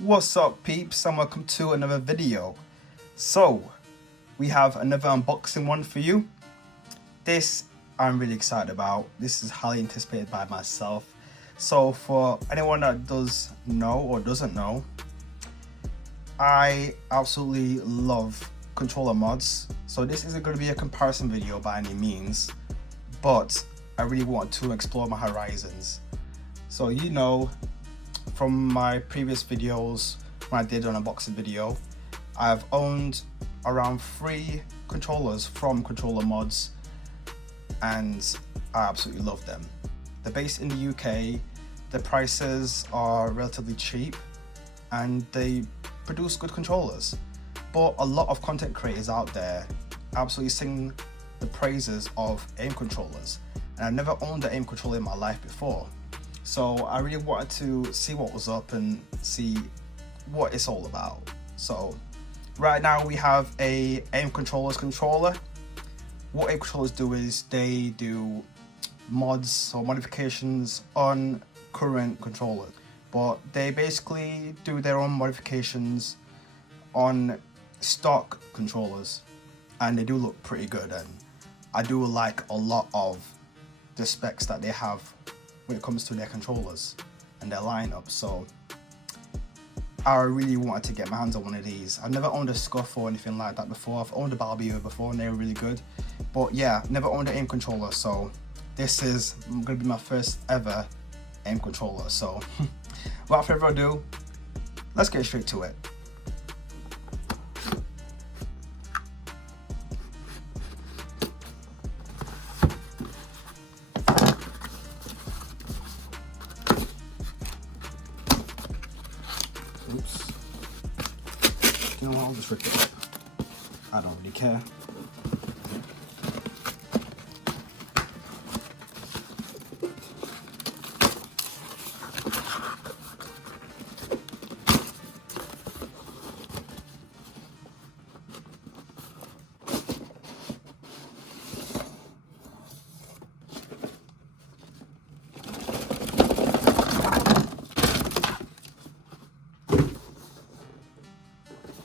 What's up, peeps, and welcome to another video. So we have another unboxing one for you. This I'm really excited about. This is highly anticipated by myself. So for anyone that does know or doesn't know, I absolutely love controller mods. So this isn't going to be a comparison video by any means, but I really want to explore my horizons. So you know, from my previous videos when I did an unboxing video, I've owned around 3 controllers from controller mods and I absolutely love them. They're based in the UK, the prices are relatively cheap and they produce good controllers. But a lot of content creators out there absolutely sing the praises of aim controllers, and I've never owned an aim controller in my life before. So I really wanted to see what was up and see what it's all about. So right now we have a aim controller. What aim controllers do is they do mods or modifications on current controllers, but they basically do their own modifications on stock controllers, and they do look pretty good, and I do like a lot of the specs that they have when it comes to their controllers and their lineup. So I really wanted to get my hands on one of these. I've never owned a Scuff or anything like that before. I've owned a Battle Beaver before and they were really good, but yeah, never owned an aim controller. So this is going to be my first ever aim controller. So without further ado, let's get straight to it. Oops. You know what, I'll just rip it up. I don't really care.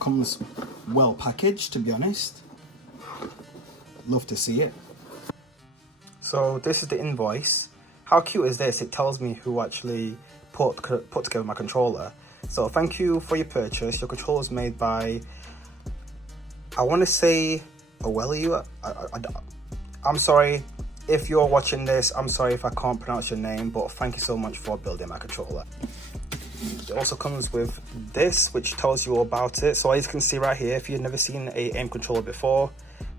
Comes well packaged, to be honest. Love to see it. So this is the invoice. How cute is this? It tells me who actually put together my controller. So thank you for your purchase. Your controller is made by, I want to say, Owelu. I'm sorry if you're watching this. I'm sorry if I can't pronounce your name, but thank you so much for building my controller. It also comes with this, which tells you all about it. So as you can see right here, if you've never seen a aim controller before,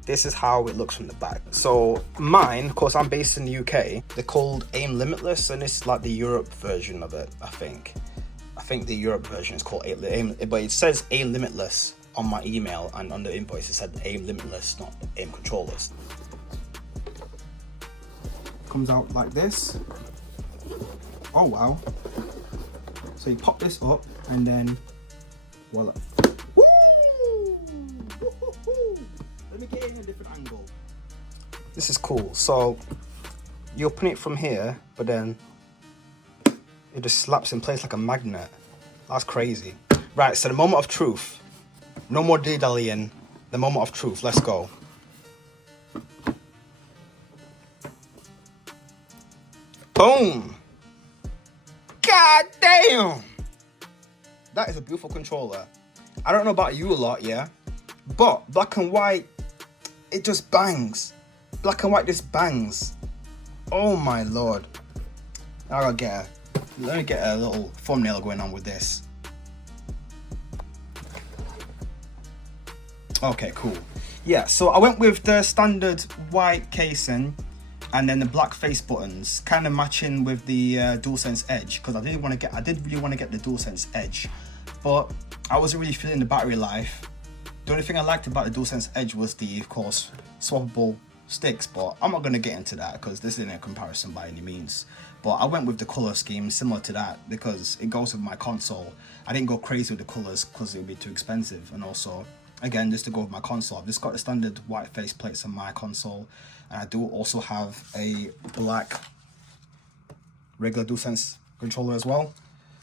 this is how it looks from the back. So mine, of course, I'm based in the UK. They're called Aim Limitless, and it's like the Europe version of it, I think. I think the Europe version is called Aim, but it says Aim Limitless on my email, and on the invoice it said Aim Limitless, not Aim Controllers. Comes out like this. Oh wow. So you pop this up and then voila. Woo! Let me get it in a different angle. This is cool. So you open it from here, but then it just slaps in place like a magnet. That's crazy. Right, so the moment of truth. No more dilly-dallying. The moment of truth. Let's go. Boom! God damn! That is a beautiful controller. I don't know about you a lot, yeah? But black and white, it just bangs. Black and white just bangs. Oh my lord. Let me get a little thumbnail going on with this. Okay, cool. Yeah, so I went with the standard white casing and then the black face buttons, kind of matching with the DualSense Edge, because I did really want to get the DualSense Edge, but I wasn't really feeling the battery life. The only thing I liked about the DualSense Edge was the, of course, swappable sticks, but I'm not going to get into that because this isn't a comparison by any means. But I went with the color scheme similar to that because it goes with my console. I didn't go crazy with the colors because it would be too expensive, and also, again, just to go with my console, I've just got the standard white face plates on my console, and I do also have a black regular DualSense controller as well.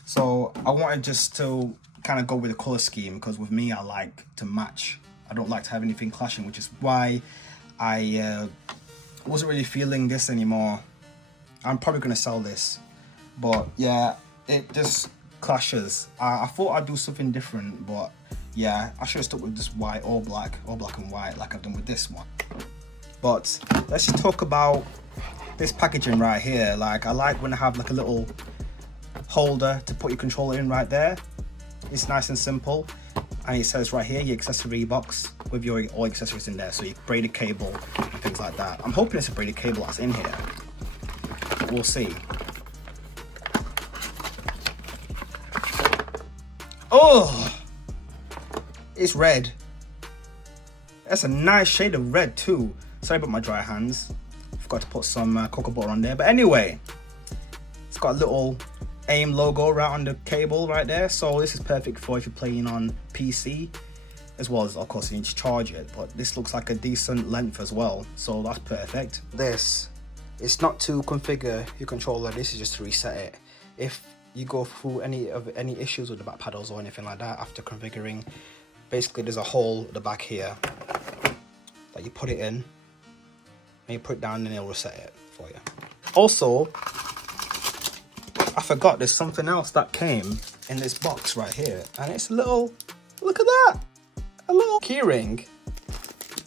So I wanted just to kind of go with the color scheme, because with me, I like to match. I don't like to have anything clashing, which is why I wasn't really feeling this anymore. I'm probably gonna sell this, but yeah, it just clashes. I thought I'd do something different, but yeah, I should have stuck with just white or black and white like I've done with this one. But let's just talk about this packaging right here. Like, I like when I have like a little holder to put your controller in right there. It's nice and simple, and it says right here your accessory box with your all accessories in there, so your braided cable and things like that. I'm hoping it's a braided cable that's in here. We'll see. Oh, it's red. That's a nice shade of red too. Sorry about my dry hands. Forgot to put some cocoa butter on there, but anyway, it's got a little AIM logo right on the cable right there, so this is perfect for if you're playing on PC, as well as of course you need to charge it. But this looks like a decent length as well, so that's perfect. This, it's not to configure your controller, this is just to reset it. If you go through any issues with the back paddles or anything like that after configuring, basically there's a hole at the back here that you put it in, and you put it down and it'll reset it for you. Also, I forgot there's something else that came in this box right here, and it's a little, look at that, a little keyring.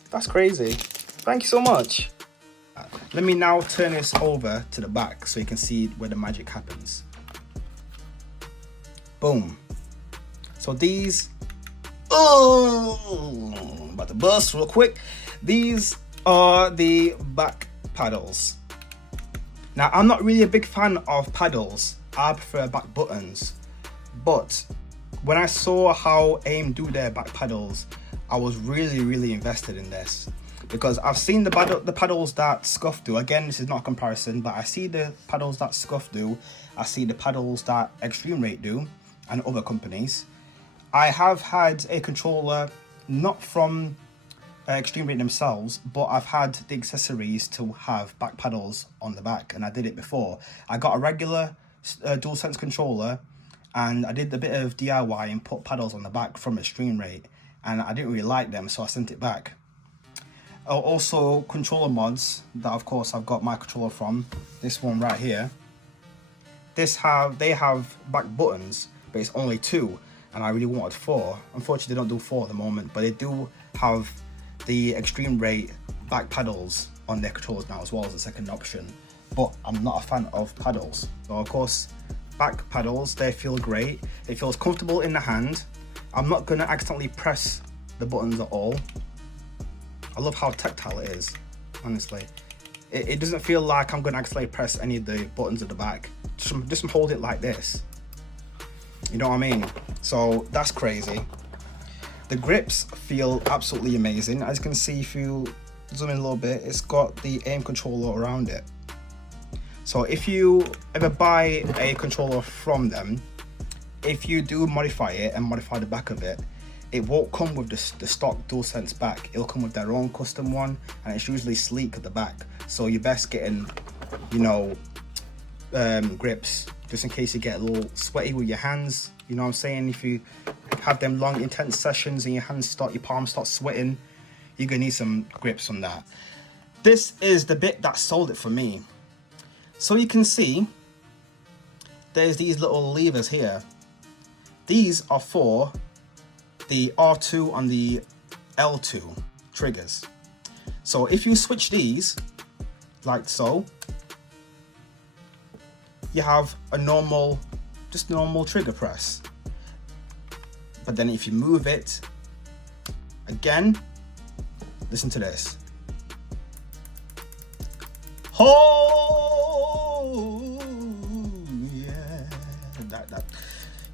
That's crazy. Thank you so much. Let me now turn this over to the back so you can see where the magic happens. Boom. So these, oh, I'm about to bust real quick. These are the back paddles. Now, I'm not really a big fan of paddles. I prefer back buttons. But when I saw how AIM do their back paddles, I was really invested in this. Because I've seen the paddles that Scuff do. Again, this is not a comparison, but I see the paddles that Scuff do. I see the paddles that Extreme Rate do, and other companies. I have had a controller, not from Extreme Rate themselves, but I've had the accessories to have back paddles on the back, and I did it before. I got a regular DualSense controller, and I did a bit of DIY and put paddles on the back from Extreme Rate, and I didn't really like them, so I sent it back. Also, controller mods that of course I've got my controller from, this one right here. They have back buttons, but it's only 2, and I really wanted 4. Unfortunately, they don't do 4 at the moment, but they do have the Extreme Rate back paddles on their controllers now, as well as a second option. But I'm not a fan of paddles. So of course, back paddles, they feel great. It feels comfortable in the hand. I'm not gonna accidentally press the buttons at all. I love how tactile it is, honestly. It doesn't feel like I'm gonna accidentally press any of the buttons at the back. Just hold it like this. You know what I mean? So that's crazy. The grips feel absolutely amazing. As you can see, if you zoom in a little bit, it's got the AIM controller around it. So if you ever buy a controller from them, if you do modify it and modify the back of it, it won't come with the stock DualSense back. It'll come with their own custom one, and it's usually sleek at the back. So you're best getting, you know, grips, just in case you get a little sweaty with your hands. You know what I'm saying? If you have them long intense sessions and your palms start sweating, you're gonna need some grips on that. This is the bit that sold it for me. So you can see there's these little levers here. These are for the R2 and the L2 triggers. So if you switch these like so, you have a normal trigger press. But then if you move it again, listen to this. Oh yeah, that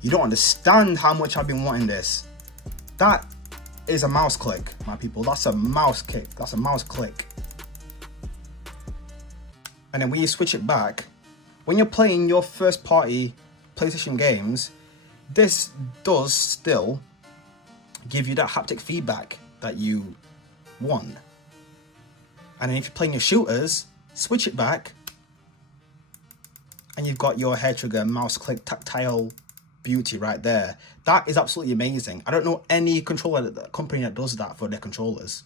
you don't understand how much I've been wanting this. That is a mouse click, my people. That's a mouse kick. That's a mouse click. And then when you switch it back, when you're playing your first party PlayStation games, this does still give you that haptic feedback that you want. And then if you're playing your shooters, switch it back, and you've got your hair trigger, mouse click, tactile beauty right there. That is absolutely amazing. I don't know any controller company that does that for their controllers.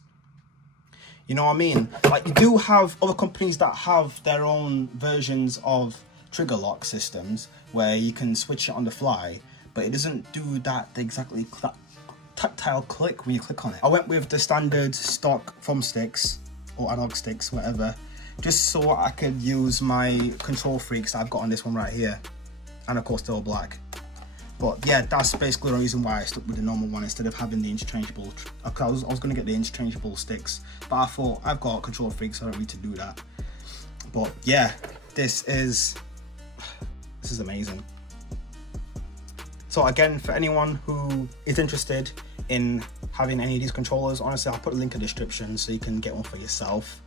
You know what I mean? Like, you do have other companies that have their own versions of trigger lock systems where you can switch it on the fly, but it doesn't do that exactly that tactile click when you click on it. I went with the standard stock thumbsticks or analog sticks, whatever, just so I could use my control freaks that I've got on this one right here, and of course they're all black. But yeah, that's basically the reason why I stuck with the normal one instead of having the interchangeable. I was going to get the interchangeable sticks, but I thought I've got control freaks, so I don't need to do that. But yeah, this is amazing. So again, for anyone who is interested in having any of these controllers, honestly, I'll put a link in the description so you can get one for yourself.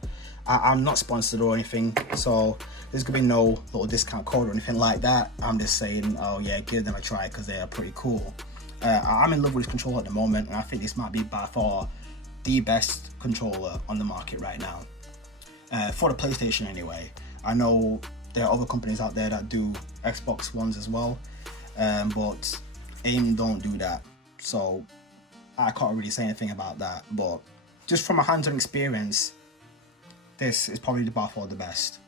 I'm not sponsored or anything, so there's gonna be no little discount code or anything like that. I'm just saying, oh yeah, give them a try because they are pretty cool. I'm in love with this controller at the moment, and I think this might be by far the best controller on the market right now. For the PlayStation anyway. I know there are other companies out there that do Xbox Ones as well, but AIM don't do that, so I can't really say anything about that. But just from a hands-on experience, this is probably by far the best.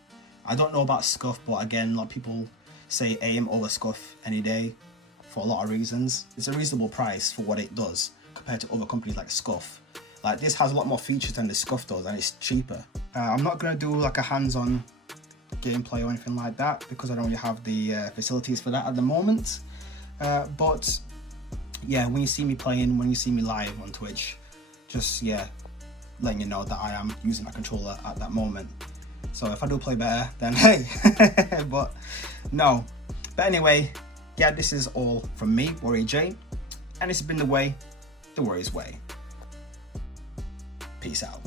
I don't know about Scuff, but again, a lot of people say AIM over Scuff any day for a lot of reasons. It's a reasonable price for what it does compared to other companies like Scuff. Like, this has a lot more features than the Scuff does, and it's cheaper. I'm not going to do like a hands-on gameplay or anything like that because I don't really have the facilities for that at the moment. But yeah, when you see me playing, when you see me live on Twitch, just letting you know that I am using my controller at that moment. So if I do play better, then hey. But no. But anyway, yeah, this is all from me, Warrior J, and this has been the Warrior's way. Peace out.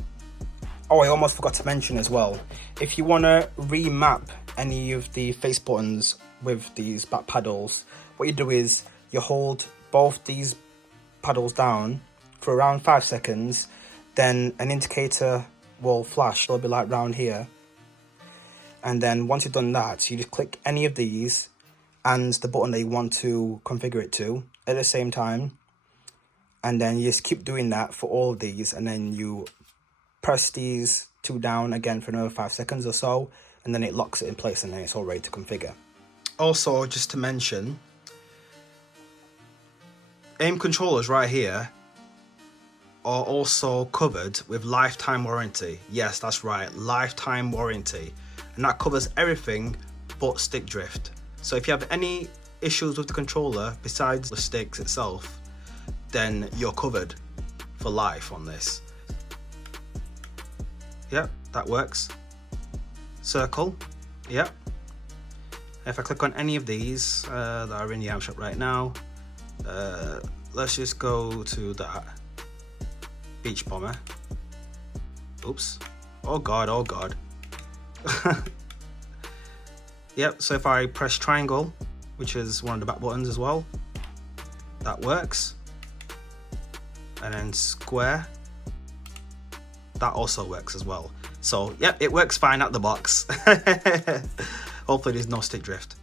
Oh, I almost forgot to mention as well, if you want to remap any of the face buttons with these back paddles, what you do is you hold both these paddles down for around 5 seconds, then an indicator will flash. It'll be like round here, and then once you've done that, you just click any of these and the button that you want to configure it to at the same time, and then you just keep doing that for all of these, and then you press these two down again for another 5 seconds or so, and then it locks it in place, and then it's all ready to configure. Also, just to mention, AIM controllers right here are also covered with lifetime warranty. Yes, that's right, lifetime warranty. And that covers everything but stick drift. So if you have any issues with the controller besides the sticks itself, then you're covered for life on this. Yep, that works. Circle, yep. If I click on any of these that are in the item shop right now, let's just go to that Beach Bomber. Oops. Oh god, oh god. Yep, so if I press triangle, which is one of the back buttons as well, that works. And then square, that also works as well. So yep, it works fine out the box. Hopefully there's no stick drift.